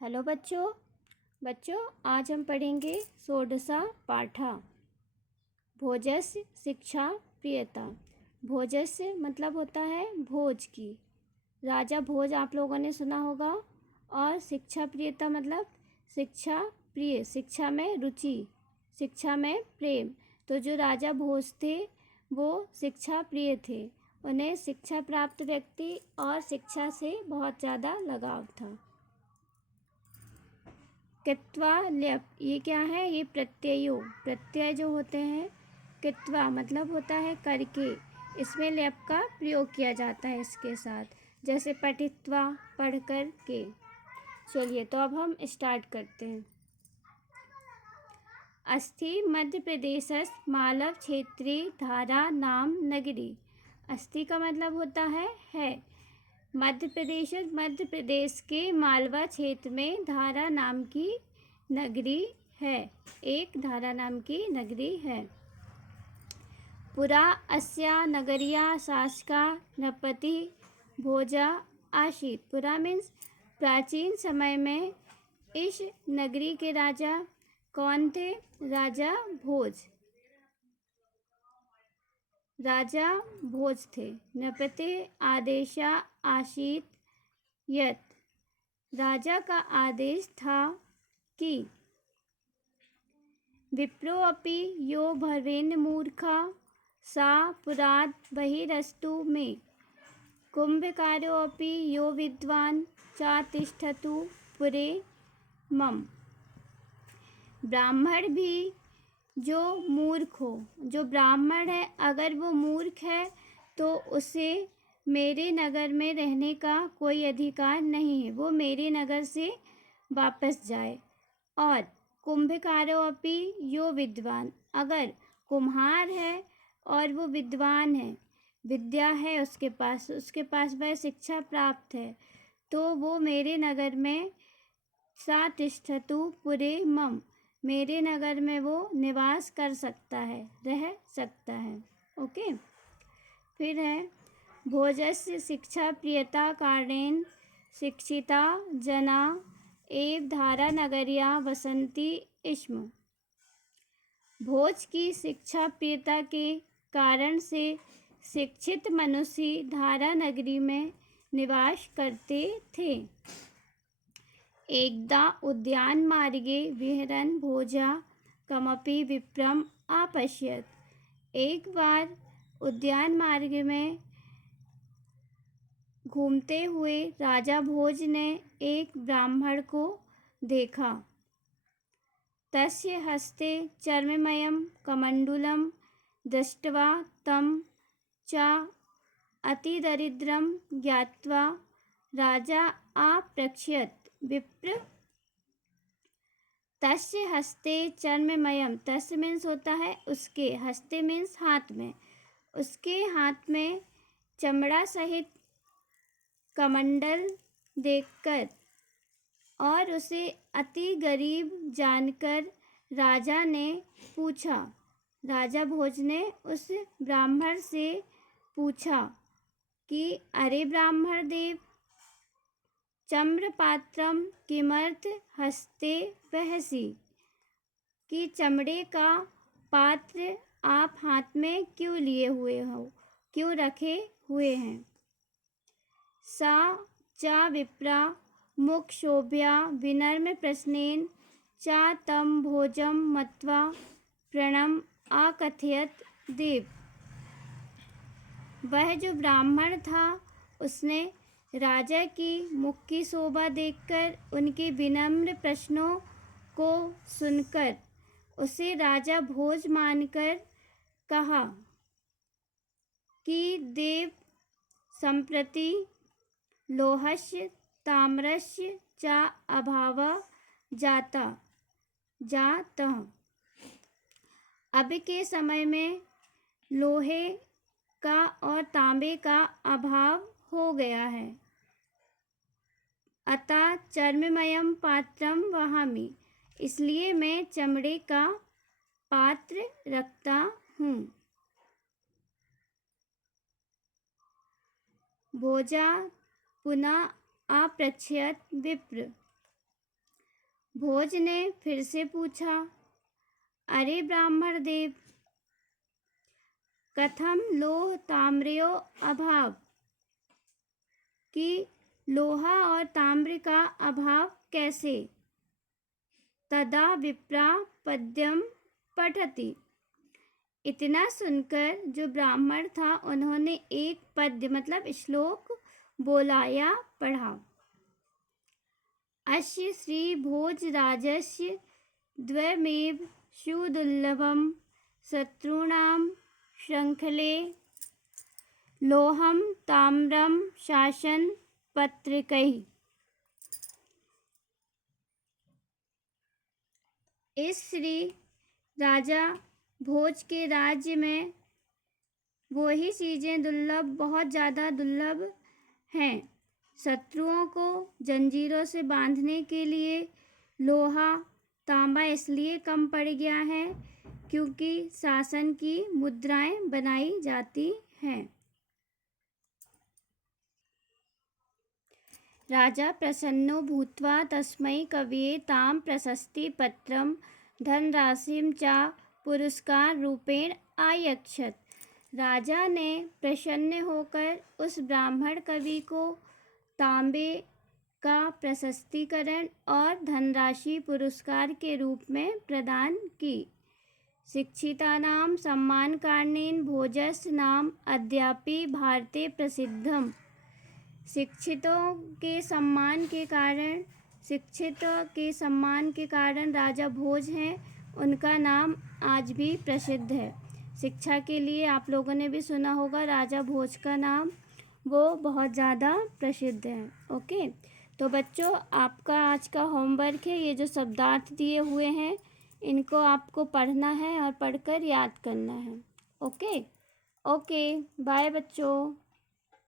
Hello बच्चों आज हम पढ़ेंगे षोडशा पाठा भोजस्य शिक्षा प्रियता। भोजस्य मतलब होता है भोज की। राजा भोज आप लोगों ने सुना होगा। और शिक्षा प्रियता मतलब शिक्षा प्रिय, शिक्षा में रुचि, शिक्षा में प्रेम। तो जो राजा भोज थे वो शिक्षा प्रिय थे। उन्हें शिक्षा प्राप्त व्यक्ति और शिक्षा से बहुत ज़्यादा लगाव था। कृत्वा ल्यप ये क्या है? ये प्रत्ययों, प्रत्यय जो होते हैं कृत्वा मतलब होता है करके, इसमें ल्यप का प्रयोग किया जाता है इसके साथ। जैसे पठित्वा पढ़ कर के। चलिए तो अब हम स्टार्ट करते हैं। अस्ति मध्य प्रदेश मालव क्षेत्रे धारा नाम नगरी। अस्ति का मतलब होता है। मध्य प्रदेश के मालवा क्षेत्र में धारा नाम की नगरी है। एक धारा नाम की नगरी है। पुरा अस्या नगरिया शासका नृपति भोजा आसीत। पुरा मीन्स प्राचीन समय में इस नगरी के राजा कौन थे? राजा भोज थे। नृपते आदेशा आसीत यत, राजा का आदेश था कि विप्रो अपि यो भवेन मूर्खा सा पुरात बहिरस्तु मे, कुंभकारो अपि यो विद्वान चा तिष्ठतु पुरे मम। ब्राह्मण भी जो मूर्ख हो, जो ब्राह्मण है अगर वो मूर्ख है तो उसे मेरे नगर में रहने का कोई अधिकार नहीं है, वो मेरे नगर से वापस जाए। और कुंभकारो अपि यो विद्वान, अगर कुम्हार है और वो विद्वान है, विद्या है उसके पास वह शिक्षा प्राप्त है, तो वो मेरे नगर में सा तिष्ठतु पुरे मम, मेरे नगर में वो निवास कर सकता है, रह सकता है। ओके। फिर है भोजस्य शिक्षा प्रियता कारणेन शिक्षिता जना एव धारा नगरिया वसंती स्म। भोज की शिक्षा प्रियता के कारण से शिक्षित मनुष्य धारा नगरी में निवास करते थे। एकदा उद्यान मार्गे विहरन् भोजा कमपि विप्रम आपश्यत। एक बार उद्यान मार्ग में घूमते हुए राजा भोज ने एक ब्राह्मण को देखा। तस्य हस्ते चर्ममयं कमण्डलुं दृष्ट्वा तं च अतिदरिद्रं ज्ञात्वा राजा आप्रच्छयत्। विप्र तस्य हस्ते चर्ममयम, तस्य मीन्स होता है उसके, हस्ते मीन्स हाथ में, उसके हाथ में चमड़ा सहित कमंडल देखकर और उसे अति गरीब जानकर राजा ने पूछा, राजा भोज ने उस ब्राह्मण से पूछा कि अरे ब्राह्मण देव, चम्रपात्रम किमर्थ हस्ते वहसि, कि चमड़े का पात्र आप हाथ में क्यों लिए हुए हो, क्यों रखे हुए हैं। सा चा विप्रा मुखशोभ्या विनम्र प्रश्नेन चा तम भोजम मत्वा प्रणम आकथयत देव। वह जो ब्राह्मण था उसने राजा की मुख की शोभा देखकर, उनके विनम्र प्रश्नों को सुनकर उसे राजा भोज मानकर कहा कि देव संप्रति लोहस्य ताम्रस्य च अभाव जातः। अब के समय में लोहे का और तांबे का अभाव हो गया है। अतः चर्ममयम पात्रम वहामि, इसलिए मैं चमड़े का पात्र रखता हूँ। भोजा पुनः अपृच्छयत विप्र, भोज ने फिर से पूछा, अरे ब्राह्मण देव, कथम लोह ताम्रयो अभाव, कि लोहा और ताम्र का अभाव कैसे। तदा विप्रा पद्यम पठति। इतना सुनकर जो ब्राह्मण था उन्होंने एक पद्य मतलब श्लोक बोला या पढ़ा। अस्य श्री भोजराजस्य द्वयमेव सुदुर्लभम शत्रूणां श्रृंखले लोहम ताम्रम शासन पत्रिकैः। इस श्री राजा भोज के राज्य में वो ही चीज़ें बहुत ज़्यादा दुर्लभ हैं। शत्रुओं को जंजीरों से बांधने के लिए लोहा तांबा इसलिए कम पड़ गया है क्योंकि शासन की मुद्राएं बनाई जाती हैं। राजा प्रसन्नो भूत्वा तस्मै कवये तां प्रशस्तिपत्रं धनराशिं च पुरस्कार रूपेण आयच्छत्। राजा ने प्रसन्न होकर उस ब्राह्मण कवि को तांबे का प्रशस्तिकरण और धनराशि पुरस्कार के रूप में प्रदान की। शिक्षितानां सम्मानकारणेन भोजस्य नाम अद्यापि भारते प्रसिद्धम। शिक्षितों के सम्मान के कारण राजा भोज हैं, उनका नाम आज भी प्रसिद्ध है। शिक्षा के लिए आप लोगों ने भी सुना होगा राजा भोज का नाम, वो बहुत ज़्यादा प्रसिद्ध है। ओके, तो बच्चों आपका आज का होमवर्क है, ये जो शब्दार्थ दिए हुए हैं इनको आपको पढ़ना है और पढ़कर याद करना है। ओके, बाय बच्चों।